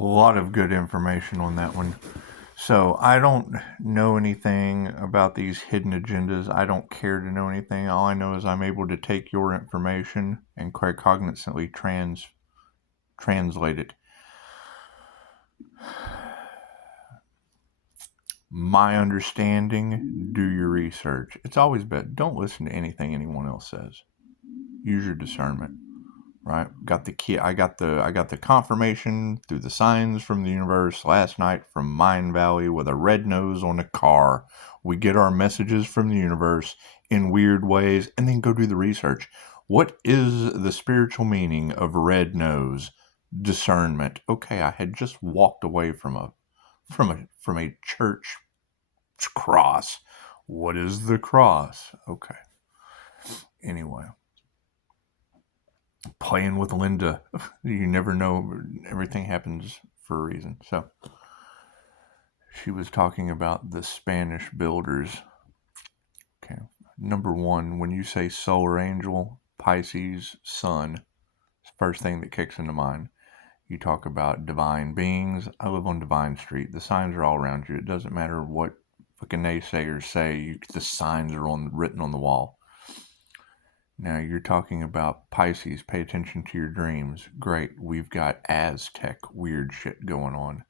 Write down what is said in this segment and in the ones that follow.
A lot of good information on that one. So I don't know anything about these hidden agendas. I don't care to know anything. All I know is I'm able to take your information and quite cognizantly translate it. My understanding, do your research. It's always better. Don't listen to anything anyone else says. Use your discernment. Right? Got the key. I got the confirmation through the signs from the universe last night from Mind Valley with a red nose on a car. We get our messages from the universe in weird ways and then go do the research. What is the spiritual meaning of red nose? Discernment. Okay, I had just walked away from a church cross. What is the cross? Okay. Anyway, playing with Linda. You never know. Everything happens for a reason. So she was talking about the Spanish builders. Okay. Number one, when you say solar angel, Pisces, sun, first thing that kicks into mind. You talk about divine beings. I live on Divine Street. The signs are all around you. It doesn't matter what fucking naysayers say. The signs are written on the wall. Now you're talking about Pisces. Pay attention to your dreams. Great. We've got Aztec weird shit going on.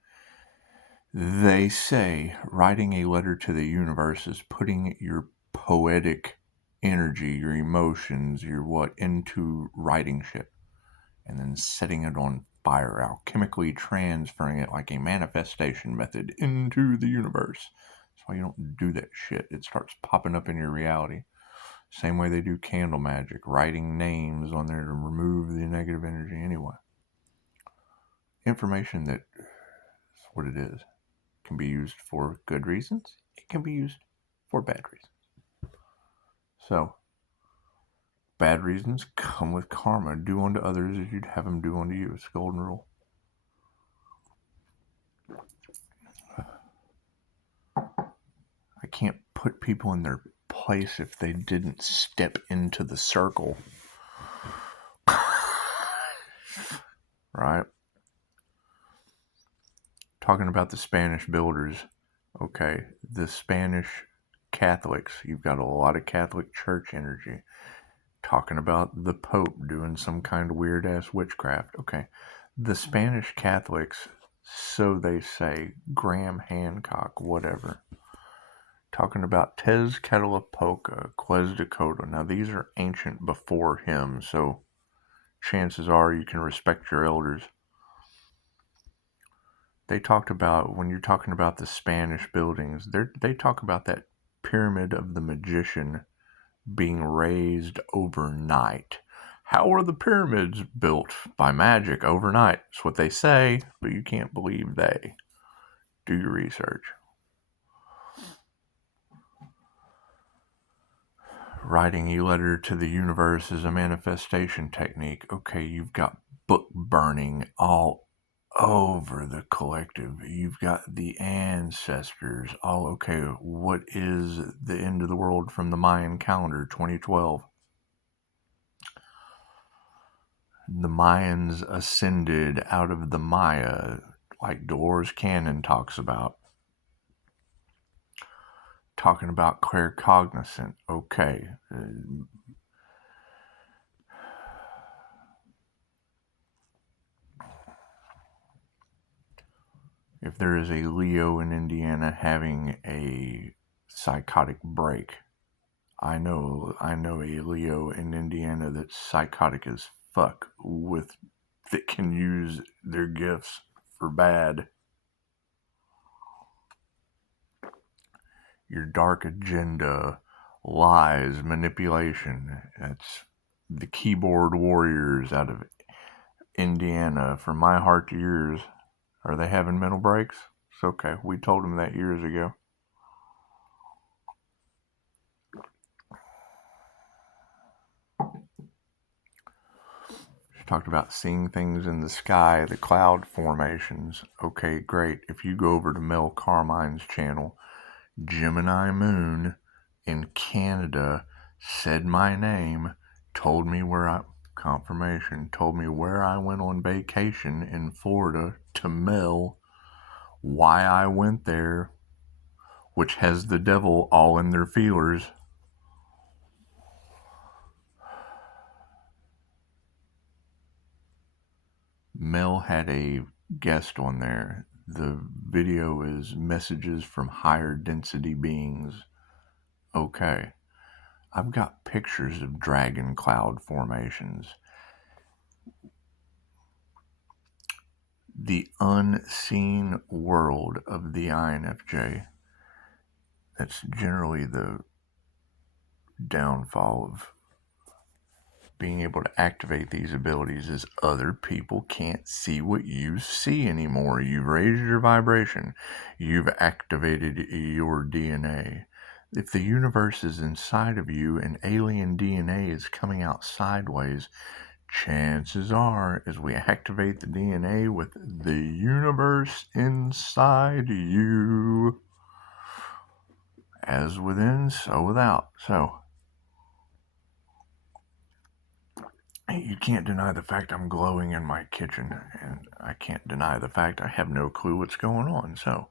They say writing a letter to the universe is putting your poetic energy, your emotions, your what into writing shit and then setting it on fire, alchemically transferring it like a manifestation method into the universe. That's why you don't do that shit. It starts popping up in your reality. Same way they do candle magic, writing names on there to remove the negative energy anyway. Information that is what it is. It can be used for good reasons. It can be used for bad reasons. So, bad reasons come with karma. Do unto others as you'd have them do unto you. It's the golden rule. I can't put people in their place if they didn't step into the circle. Right? Talking about the Spanish builders. Okay, the Spanish Catholics. You've got a lot of Catholic Church energy. Talking about the Pope doing some kind of weird ass witchcraft. Okay, the Spanish Catholics, so they say, Graham Hancock, whatever. Talking about Tezcatlipoca, Quetzalcoatl. Now these are ancient before him, so chances are you can respect your elders. They talked about, when you're talking about the Spanish buildings, they talk about that pyramid of the magician being raised overnight. How are the pyramids built? By magic overnight. That's what they say, but you can't believe they. Do your research. Writing a letter to the universe is a manifestation technique. Okay, you've got book burning all over the collective. You've got the ancestors all okay. What is the end of the world from the Mayan calendar 2012? The Mayans ascended out of the Maya, like Dolores Cannon talks about. Talking about claircognizant. Okay. If there is a Leo in Indiana having a psychotic break, I know a Leo in Indiana that's psychotic as fuck that can use their gifts for bad. Your dark agenda, lies, manipulation. That's the keyboard warriors out of Indiana. From my heart to yours. Are they having mental breaks? It's okay. We told them that years ago. She talked about seeing things in the sky, the cloud formations. Okay, great. If you go over to Mel Carmine's channel, Gemini Moon in Canada said my name, told me where I... confirmation, told me where I went on vacation in Florida to Mel, why I went there, which has the devil all in their feelers. Mel had a guest on there. The video is messages from higher density beings. Okay. I've got pictures of dragon cloud formations. The unseen world of the INFJ. That's generally the downfall of being able to activate these abilities, is other people can't see what you see anymore. You've raised your vibration. You've activated your DNA. If the universe is inside of you and alien DNA is coming out sideways, chances are, as we activate the DNA with the universe inside you, as within, so without. So, you can't deny the fact I'm glowing in my kitchen, and I can't deny the fact I have no clue what's going on. So,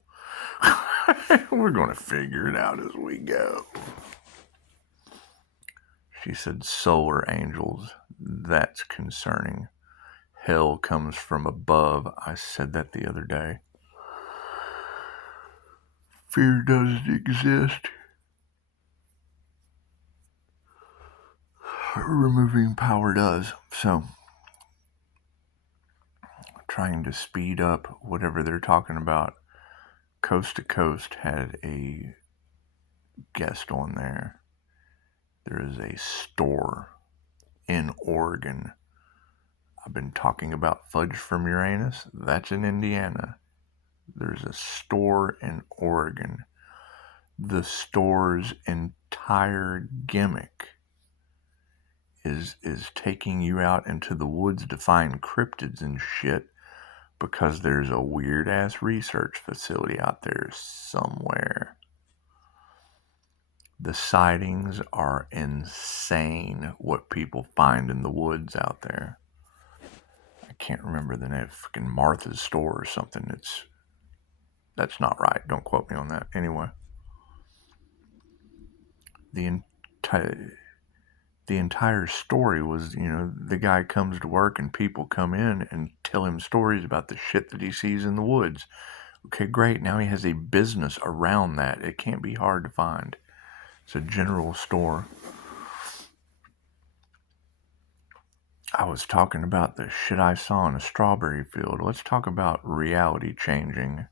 we're going to figure it out as we go. She said, solar angels. That's concerning. Hell comes from above. I said that the other day. Fear doesn't exist. Removing power does. So, trying to speed up whatever they're talking about. Coast to Coast had a guest on there. There is a store in Oregon. I've been talking about fudge from Uranus. That's in Indiana. There's a store in Oregon. The store's entire gimmick is taking you out into the woods to find cryptids and shit, because there's a weird-ass research facility out there somewhere. The sightings are insane, what people find in the woods out there. I can't remember the name, fucking Martha's store or something. That's not right. Don't quote me on that. Anyway, the entire story was, the guy comes to work and people come in and tell him stories about the shit that he sees in the woods. Okay, great. Now he has a business around that. It can't be hard to find. It's a general store. I was talking about the shit I saw in a strawberry field. Let's talk about reality changing.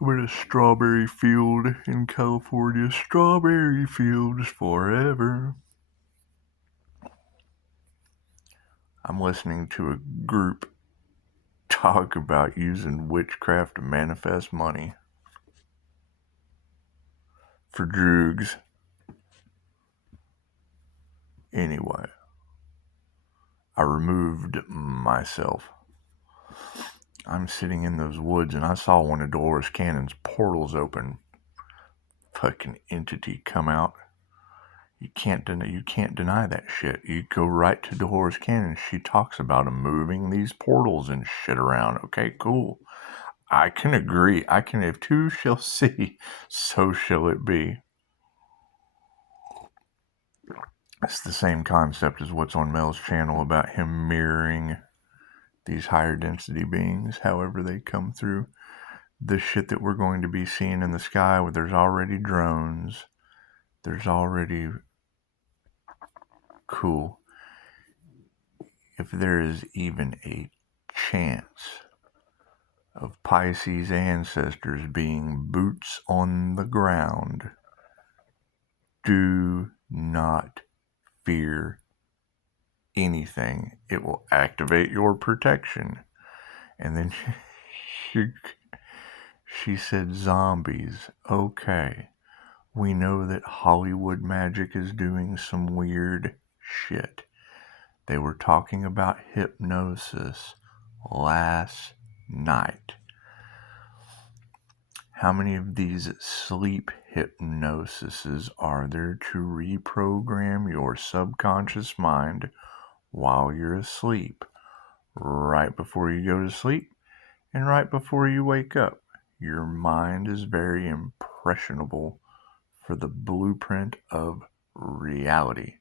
I'm in a strawberry field in California. Strawberry fields forever. I'm listening to a group talk about using witchcraft to manifest money for drugs. Anyway, I removed myself. I'm sitting in those woods and I saw one of Dolores Cannon's portals open. Fucking entity come out. You can't deny that shit. You go right to Dolores Cannon. She talks about them moving these portals and shit around. Okay, cool. I can agree. If two shall see, so shall it be. It's the same concept as what's on Mel's channel about him mirroring these higher density beings, however they come through. The shit that we're going to be seeing in the sky, where there's already drones, there's already... Cool. If there is even a chance of Pisces ancestors being boots on the ground, do not fear anything. It will activate your protection. And then she said zombies. Okay. We know that Hollywood magic is doing some weird shit. They were talking about hypnosis last night. How many of these sleep hypnosises are there to reprogram your subconscious mind while you're asleep, right before you go to sleep and right before you wake up? Your mind is very impressionable for the blueprint of reality.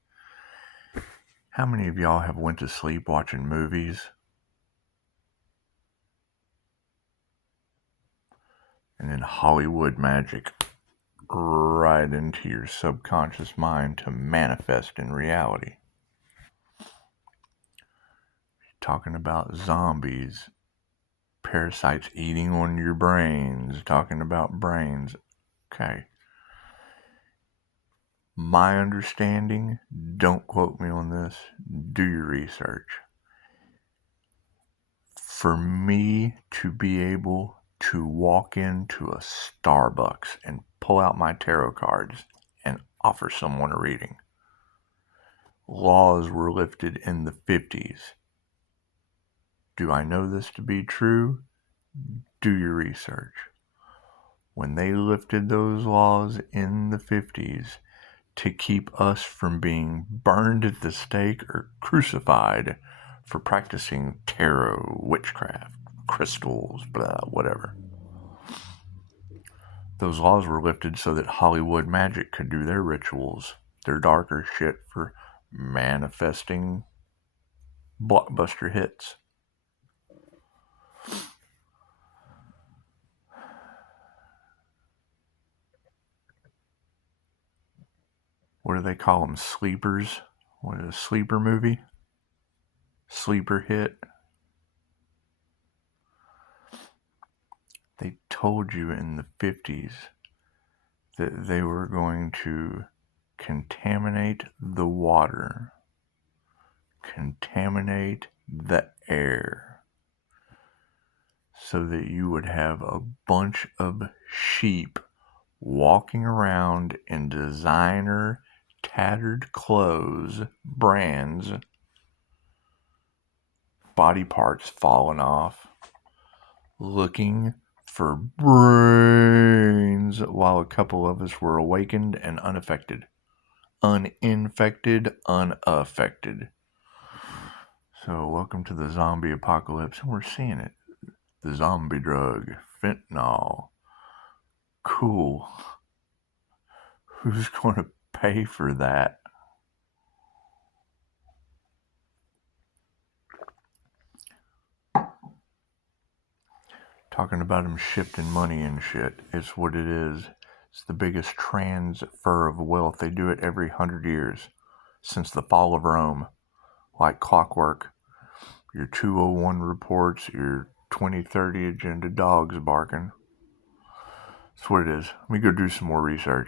How many of y'all have went to sleep watching movies? And then Hollywood magic right into your subconscious mind to manifest in reality. Talking about zombies, parasites eating on your brains, talking about brains. Okay. My understanding, don't quote me on this, do your research. For me to be able to walk into a Starbucks and pull out my tarot cards and offer someone a reading, laws were lifted in the 50s. Do I know this to be true? Do your research. When they lifted those laws in the 50s to keep us from being burned at the stake or crucified for practicing tarot, witchcraft, crystals, blah, whatever. Those laws were lifted so that Hollywood magic could do their rituals, their darker shit for manifesting blockbuster hits. What do they call them? Sleepers? What is a sleeper movie? Sleeper hit? They told you in the 50s that they were going to contaminate the water, contaminate the air, so that you would have a bunch of sheep walking around in designer tattered clothes, brands, body parts falling off, looking for brains, while a couple of us were awakened and uninfected, unaffected. So welcome to the zombie apocalypse, and we're seeing it. The zombie drug, fentanyl. Cool. Who's going to pay for that? Talking about them shifting money and shit. It's what it is. It's the biggest transfer of wealth. They do it every 100 years since the fall of Rome. Like clockwork. Your 201 reports, your 2030 agenda dogs barking. That's what it is. Let me go do some more research.